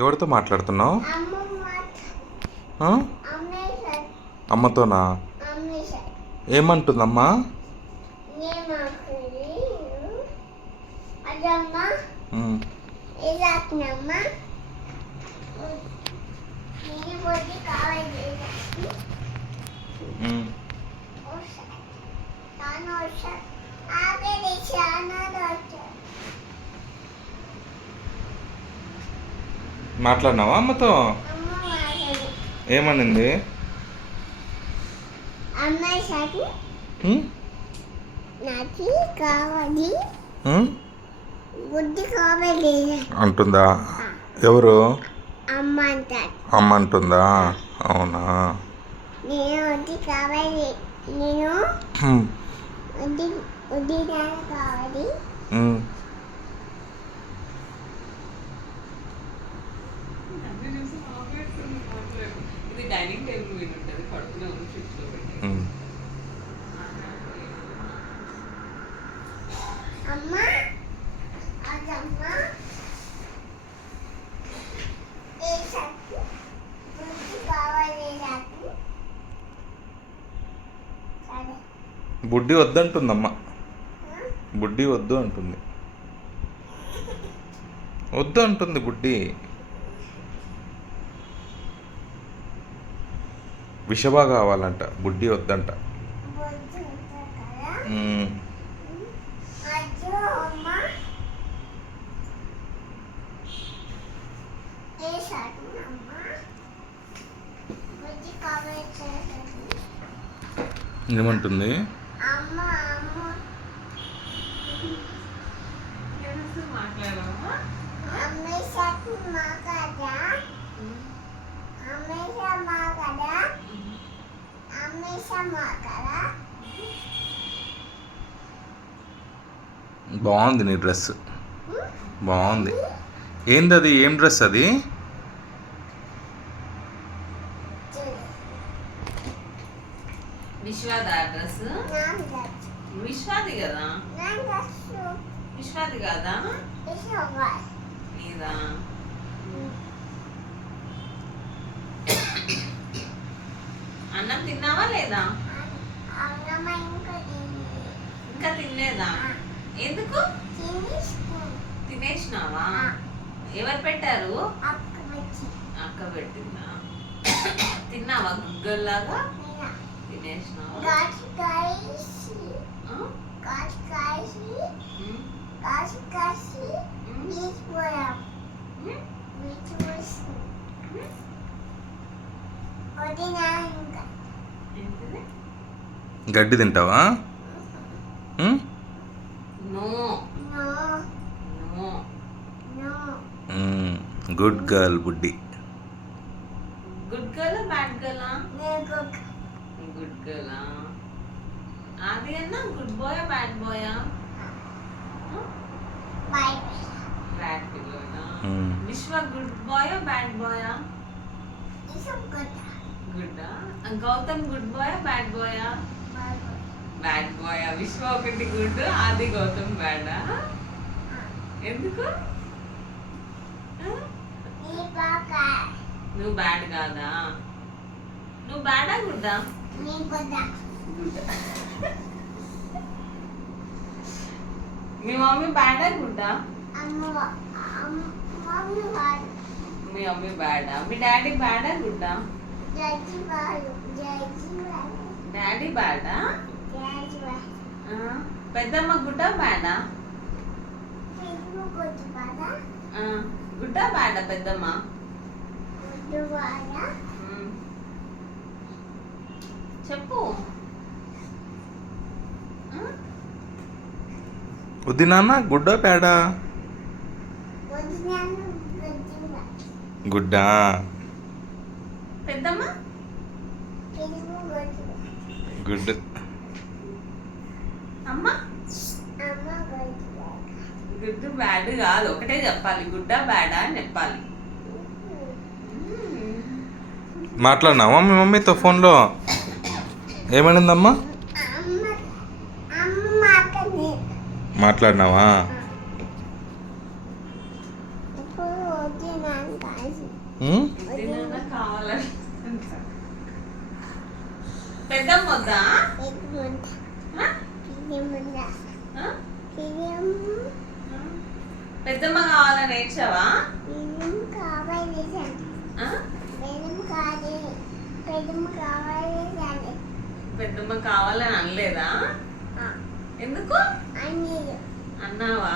ఎవరితో మాట్లాడుతున్నావు? ఆ? అమ్మతోనా? ఏమంటుందమ్మా? ఉమ్. ఉమ్. మాట్లాడినావా అమ్మతో? ఏమనింది? ఉమ్? ఉమ్? అంటుందా? ఎవరు? అమ్మ అంటుందా? అవునా? ఉమ్. ఉమ్. ఉమ్. బుడ్డి వద్దంటుందమ్మ. బుడ్డి వద్దు అంటుంది. వద్దు అంటుంది బుడ్డి. విషబా కావాలంట, బుడ్డి వద్దంట. ఉమ్. ఏమంటుంది? బాగుంది నీ డ్రెస్, బాగుంది. ఏందది? ఏం డ్రెస్ అది? విశ్వాది డ్రెస్. విశ్వాది కదా? విశ్వాది కాదా? నీదా? అన్నం తిన్నావా లేదా? ఇంకా తినలేదా? ఎందుకు? తినేసినావా? ఎవరు పెట్టారు? అక్క పెట్టిందా? తిన్నావా? గుగ్గల్లాగా తినేసినావా? గడ్డి తింటావా? గుడ్ గర్ల్ బుడ్డి. Good girl bad girl? Good girl. అది అన్నా good boy bad boy? Bad పిల్లోనా? Vishwa good boy bad boy? Good. Gautam good boy bad boy? Bad boy. Vishwa ఒకటి గుడ్, ఆది గౌతమ్ బ్యాడ్. ఎందుకు? నువ్వు బ్యాడ్ కాదా? నువ్వు బ్యాడా గుడ్డా? గుడ్. మీ మమ్మీ బ్యాడా గుడ్డా? మీ మమ్మీ బ్యాడా? మీ డాడీ బ్యాడా గుడ్డా? డాడీ బ్యాడా? పెద్దమ్మ గుడ్డా బ్యాడా? గుడ్డా బ్యాడా పెద్దమ్మ? చెప్పు. వద్దినాన్న గుడ్డా పేడా? గుడ్డా. పెద్దమ్మ గుడ్. అమ్మ గుడ్ బ్యాడ్ కాదు, ఒకటే చెప్పాలి. గుడ్డా బ్యాడా అని చెప్పాలి. మాట్లాడినావా మీ మమ్మీతో ఫోన్లో? ఏమైందమ్మా? మాట్లాడినావా? ఇది కావాలని పెద్దమ్మ వద్దా? పెద్దమ్మ కావాలని ఏడ్చావా? పెద్దమ్మ కావాలని అనలేదా? ఎందుకు అన్నావా?